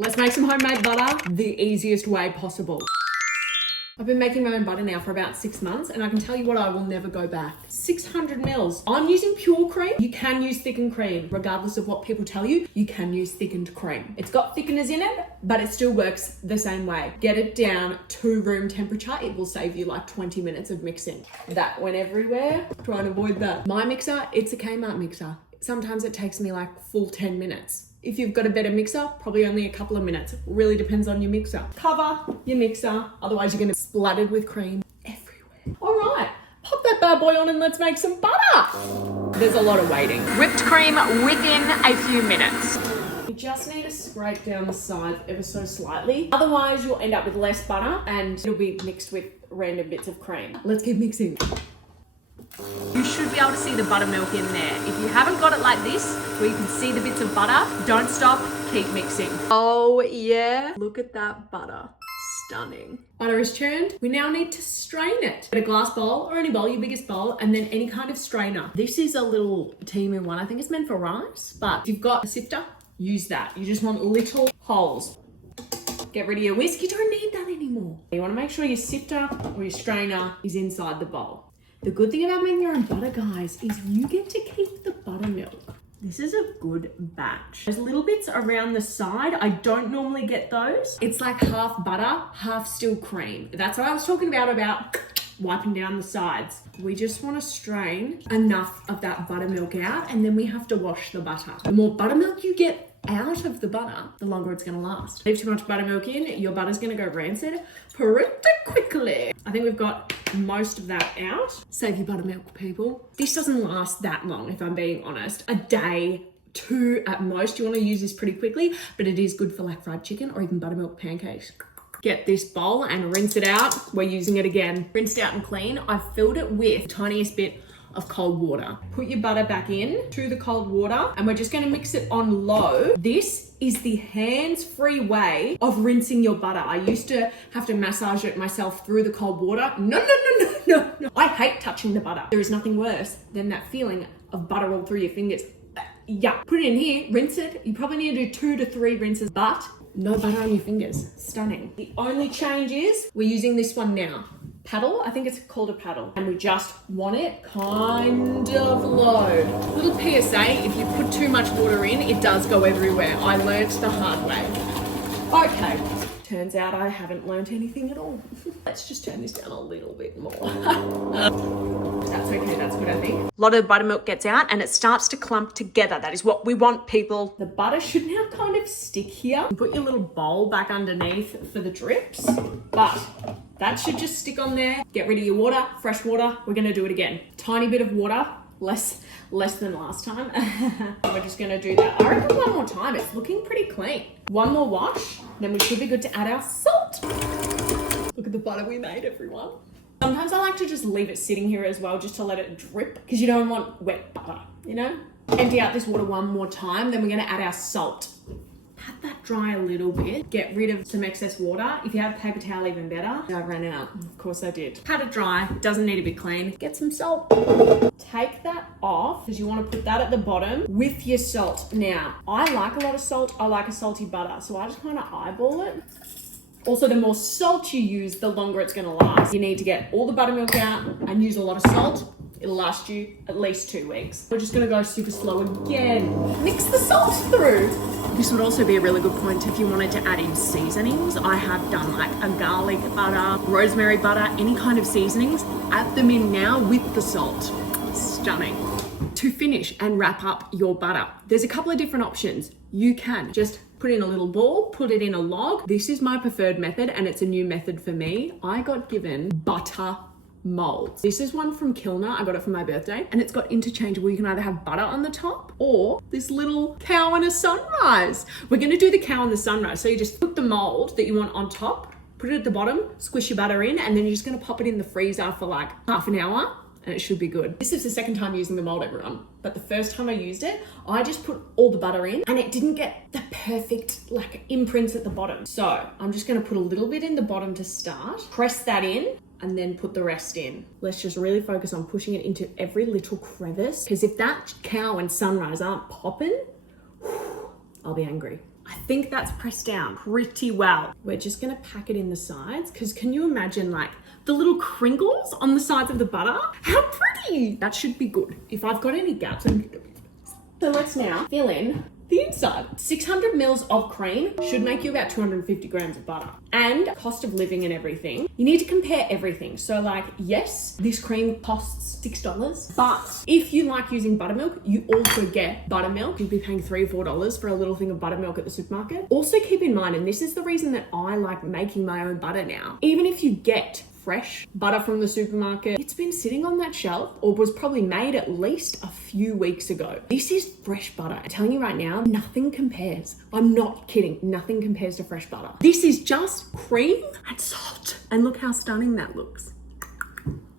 Let's make some homemade butter the easiest way possible. I've been making my own butter now for about 6 months, and I can tell you what, I will never go back. 600 mils. I'm using pure cream. You can use thickened cream. Regardless of what people tell you, you can use thickened cream. It's got thickeners in it, but it still works the same way. Get it down to room temperature. It will save you like 20 minutes of mixing. That went everywhere. Try and avoid that. My mixer, it's a Kmart mixer. Sometimes it takes me like full 10 minutes. If you've got a better mixer, probably only a couple of minutes. Really depends on your mixer. Cover your mixer, otherwise you're gonna be splattered with cream everywhere. All right, pop that bad boy on and let's make some butter. There's a lot of waiting. Whipped cream within a few minutes. You just need to scrape down the sides ever so slightly. Otherwise you'll end up with less butter and it'll be mixed with random bits of cream. Let's keep mixing. You should be able to see the buttermilk in there. If you haven't got it like this, where you can see the bits of butter, don't stop, keep mixing. Oh yeah, look at that butter. Stunning. Butter is churned. We now need to strain it. Get a glass bowl or any bowl, your biggest bowl, and then any kind of strainer. This is a little Timu one. I think it's meant for rice, but if you've got a sifter, use that. You just want little holes. Get rid of your whisk. You don't need that anymore. You want to make sure your sifter or your strainer is inside the bowl. The good thing about making your own butter, guys, is you get to keep the buttermilk. This is a good batch. There's little bits around the side. I don't normally get those. It's like half butter, half still cream. That's what I was talking about wiping down the sides. We just want to strain enough of that buttermilk out, and then we have to wash the butter. The more buttermilk you get out of the butter, the longer it's going to last. Leave too much buttermilk in, your butter's going to go rancid pretty quickly. I think we've got most of that out. Save your buttermilk, people. This doesn't last that long, if I'm being honest. A day, 2 at most. You want to use this pretty quickly, but it is good for like fried chicken or even buttermilk pancakes. Get this bowl and rinse it out. We're using it again. Rinsed out and clean. I've filled it with the tiniest bit of cold water. Put your butter back in to the cold water, and we're just going to mix it on low. This is the hands-free way of rinsing your butter. I used to have to massage it myself through the cold water. No. I hate touching the butter. There is nothing worse than that feeling of butter all through your fingers. Yeah. Put it in here, rinse it. You probably need to do 2 to 3 rinses, but no butter on your fingers. Stunning. The only change is we're using this one now. Paddle, I think it's called a paddle. And we just want it kind of low. Little PSA, if you put too much water in, it does go everywhere. I learnt the hard way. Okay, turns out I haven't learnt anything at all. Let's just turn this down a little bit more. That's okay, that's good, I think. A lot of buttermilk gets out and it starts to clump together. That is what we want, people. The butter should now kind of stick here. Put your little bowl back underneath for the drips, but that should just stick on there. Get rid of your water, fresh water. We're gonna do it again. Tiny bit of water, less than last time. We're just gonna do that. I reckon one more time. It's looking pretty clean. One more wash, then we should be good to add our salt. Look at the butter we made, everyone. Sometimes I like to just leave it sitting here as well, just to let it drip, because you don't want wet butter, you know? Empty out this water one more time, then we're gonna add our salt. Let that dry a little bit. Get rid of some excess water. If you have a paper towel, even better. I ran out. Of course I did. Pat it dry. Doesn't need to be clean. Get some salt. Take that off because you want to put that at the bottom with your salt. Now, I like a lot of salt. I like a salty butter. So I just kind of eyeball it. Also, the more salt you use, the longer it's going to last. You need to get all the buttermilk out and use a lot of salt. It'll last you at least 2 weeks. We're just gonna go super slow again. Mix the salt through. This would also be a really good point if you wanted to add in seasonings. I have done like a garlic butter, rosemary butter, any kind of seasonings. Add them in now with the salt. Stunning. To finish and wrap up your butter, there's a couple of different options. You can just put in a little ball, put it in a log. This is my preferred method and it's a new method for me. I got given butter molds. This is one from Kilner. I got it for my birthday and it's got interchangeable. You can either have butter on the top or this little cow and a sunrise. We're going to do the cow and the sunrise. So you just put the mold that you want on top, put it at the bottom, squish your butter in, and then you're just going to pop it in the freezer for like half an hour and it should be good. This is the second time using the mold, everyone. But the first time I used it, I just put all the butter in and it didn't get the perfect like imprints at the bottom. So I'm just going to put a little bit in the bottom to start, press that in, and then put the rest in. Let's just really focus on pushing it into every little crevice, because if that cow and sunrise aren't popping, I'll be angry. I think that's pressed down pretty well. We're just gonna pack it in the sides, because can you imagine like the little crinkles on the sides of the butter? How pretty! That should be good. If I've got any gaps, I'm gonna be... So let's now fill in the inside. 600 mils of cream should make you about 250 grams of butter. And cost of living and everything, you need to compare everything. So like, yes, this cream costs $6, but if you like using buttermilk, you also get buttermilk. You'd be paying $3 or $4 for a little thing of buttermilk at the supermarket. Also keep in mind, and this is the reason that I like making my own butter now, even if you get fresh butter from the supermarket, it's been sitting on that shelf or was probably made at least a few weeks ago. This is fresh butter. I'm telling you right now, nothing compares. I'm not kidding. Nothing compares to fresh butter. This is just cream and salt. And look how stunning that looks.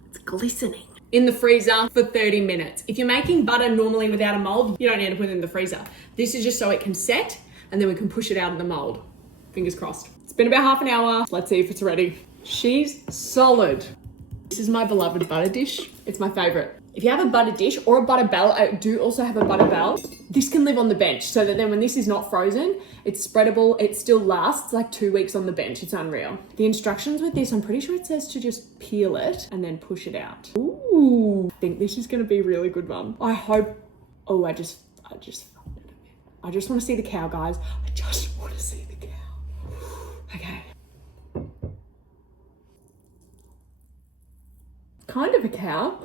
It's glistening. In the freezer for 30 minutes. If you're making butter normally without a mold, you don't need to put it in the freezer. This is just so it can set and then we can push it out of the mold. Fingers crossed. It's been about half an hour. Let's see if it's ready. She's solid. This is my beloved butter dish. It's my favorite. If you have a butter dish or a butter bell, I do also have a butter bell. This can live on the bench so that then when this is not frozen, it's spreadable. It still lasts like 2 weeks on the bench. It's unreal. The instructions with this, I'm pretty sure it says to just peel it and then push it out. Ooh, I think this is going to be a really good one. I hope, oh, I just felt it a bit. I just want to see the cow, guys. I just want to see the cow. Okay. Kind of a cow.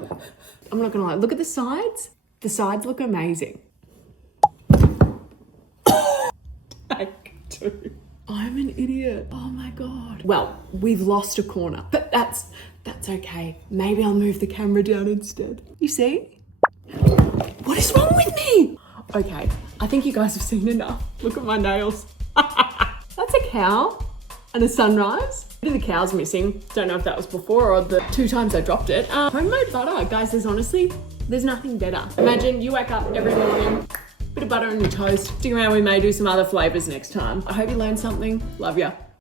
I'm not gonna lie, look at the sides. The sides look amazing. Take two. I'm an idiot. Oh my God. Well, we've lost a corner, but that's okay. Maybe I'll move the camera down instead. You see? What is wrong with me? Okay, I think you guys have seen enough. Look at my nails. That's a cow and a sunrise. The cow's missing. Don't know if that was before or the 2 times I dropped it. Homemade butter, guys, there's nothing better. Imagine you wake up every morning, bit of butter on your toast. Stick around, we may do some other flavors next time. I hope you learned something. Love ya.